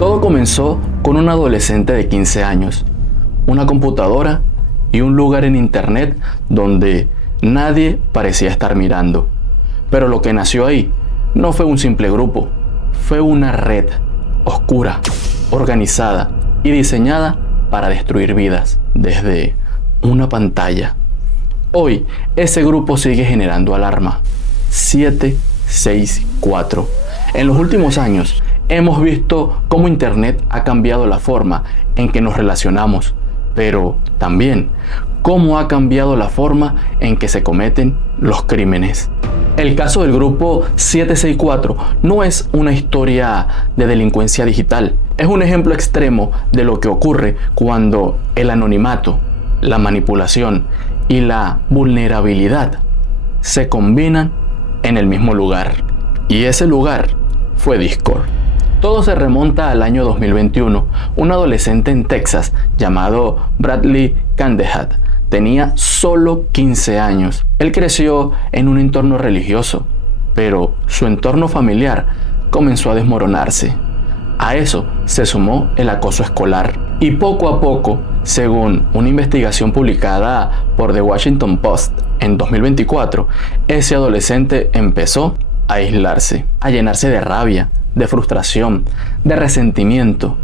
Todo comenzó con un adolescente de 15 años, una computadora y un lugar en internet donde nadie parecía estar mirando. Pero lo que nació ahí no fue un simple grupo, fue una red oscura, organizada y diseñada para destruir vidas desde una pantalla. Hoy ese grupo sigue generando alarma. 764. En los últimos años hemos visto cómo Internet ha cambiado la forma en que nos relacionamos, pero también cómo ha cambiado la forma en que se cometen los crímenes. El caso del grupo 764 no es una historia de delincuencia digital, es un ejemplo extremo de lo que ocurre cuando el anonimato, la manipulación y la vulnerabilidad se combinan en el mismo lugar. Y ese lugar fue Discord. Todo se remonta al año 2021. Un adolescente en Texas llamado Bradley Candehat tenía solo 15 años. Él creció en un entorno religioso, pero su entorno familiar comenzó a desmoronarse. A eso se sumó el acoso escolar. Y poco a poco, según una investigación publicada por The Washington Post en 2024, ese adolescente empezó a aislarse, a llenarse de rabia, de frustración, de resentimiento,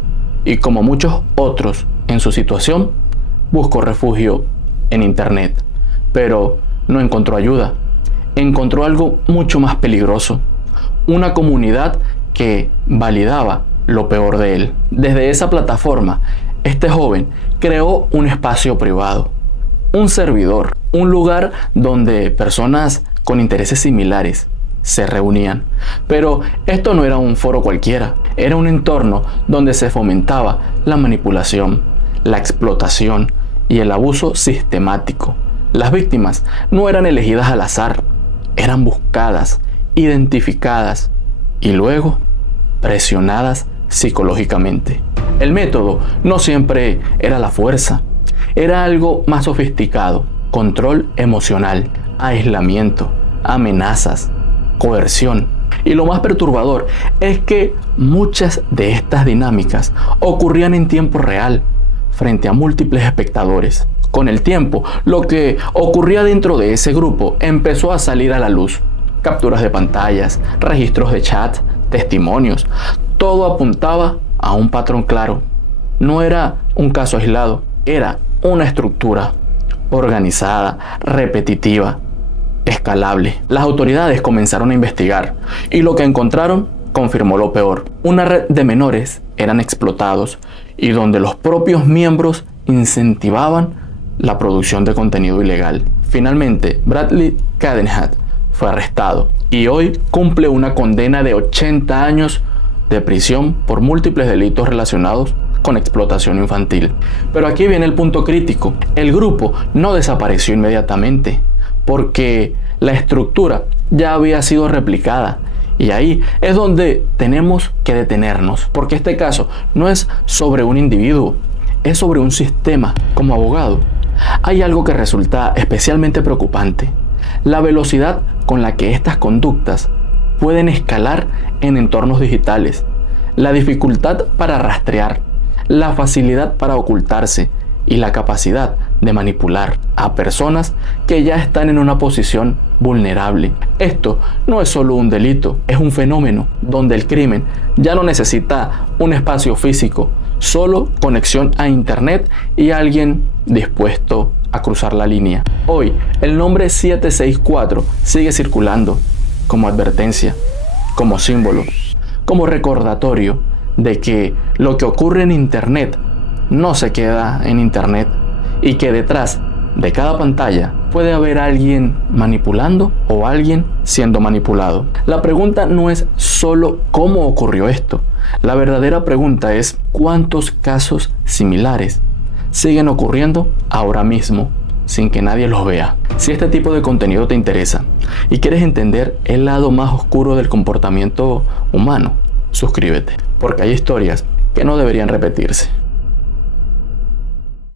y como muchos otros en su situación, buscó refugio en internet, pero no encontró ayuda. Encontró algo mucho más peligroso, una comunidad que validaba lo peor de él. Desde esa plataforma, este joven creó un espacio privado, un servidor, un lugar donde personas con intereses similares se reunían. Pero esto no era un foro cualquiera, era un entorno donde se fomentaba la manipulación, la explotación y el abuso sistemático. Las víctimas no eran elegidas al azar, eran buscadas, identificadas y luego presionadas psicológicamente. El método no siempre era la fuerza, era algo más sofisticado: control emocional, aislamiento, amenazas, coerción. Y lo más perturbador es que muchas de estas dinámicas ocurrían en tiempo real, frente a múltiples espectadores. Con el tiempo, lo que ocurría dentro de ese grupo empezó a salir a la luz. Capturas de pantallas, registros de chat, testimonios, todo apuntaba a un patrón claro. No era un caso aislado, era una estructura organizada, repetitiva, escalable. Las autoridades comenzaron a investigar y lo que encontraron confirmó lo peor. Una red de menores eran explotados y donde los propios miembros incentivaban la producción de contenido ilegal. Finalmente, Bradley Candehat fue arrestado y hoy cumple una condena de 80 años de prisión por múltiples delitos relacionados con explotación infantil. Pero aquí viene el punto crítico. El grupo no desapareció inmediatamente porque la estructura ya había sido replicada. Y ahí es donde tenemos que detenernos, porque este caso no es sobre un individuo, es sobre un sistema. Como abogado, hay algo que resulta especialmente preocupante: la velocidad con la que estas conductas pueden escalar en entornos digitales, la dificultad para rastrear, la facilidad para ocultarse y la capacidad de manipular a personas que ya están en una posición vulnerable. Esto no es solo un delito, es un fenómeno donde el crimen ya no necesita un espacio físico, solo conexión a internet y alguien dispuesto a cruzar la línea. Hoy, el nombre 764 sigue circulando como advertencia, como símbolo, como recordatorio de que lo que ocurre en internet no se queda en internet y que detrás de cada pantalla puede haber alguien manipulando o alguien siendo manipulado. La pregunta no es solo cómo ocurrió esto. La verdadera pregunta es cuántos casos similares siguen ocurriendo ahora mismo sin que nadie los vea. Si este tipo de contenido te interesa y quieres entender el lado más oscuro del comportamiento humano, suscríbete, porque hay historias que no deberían repetirse.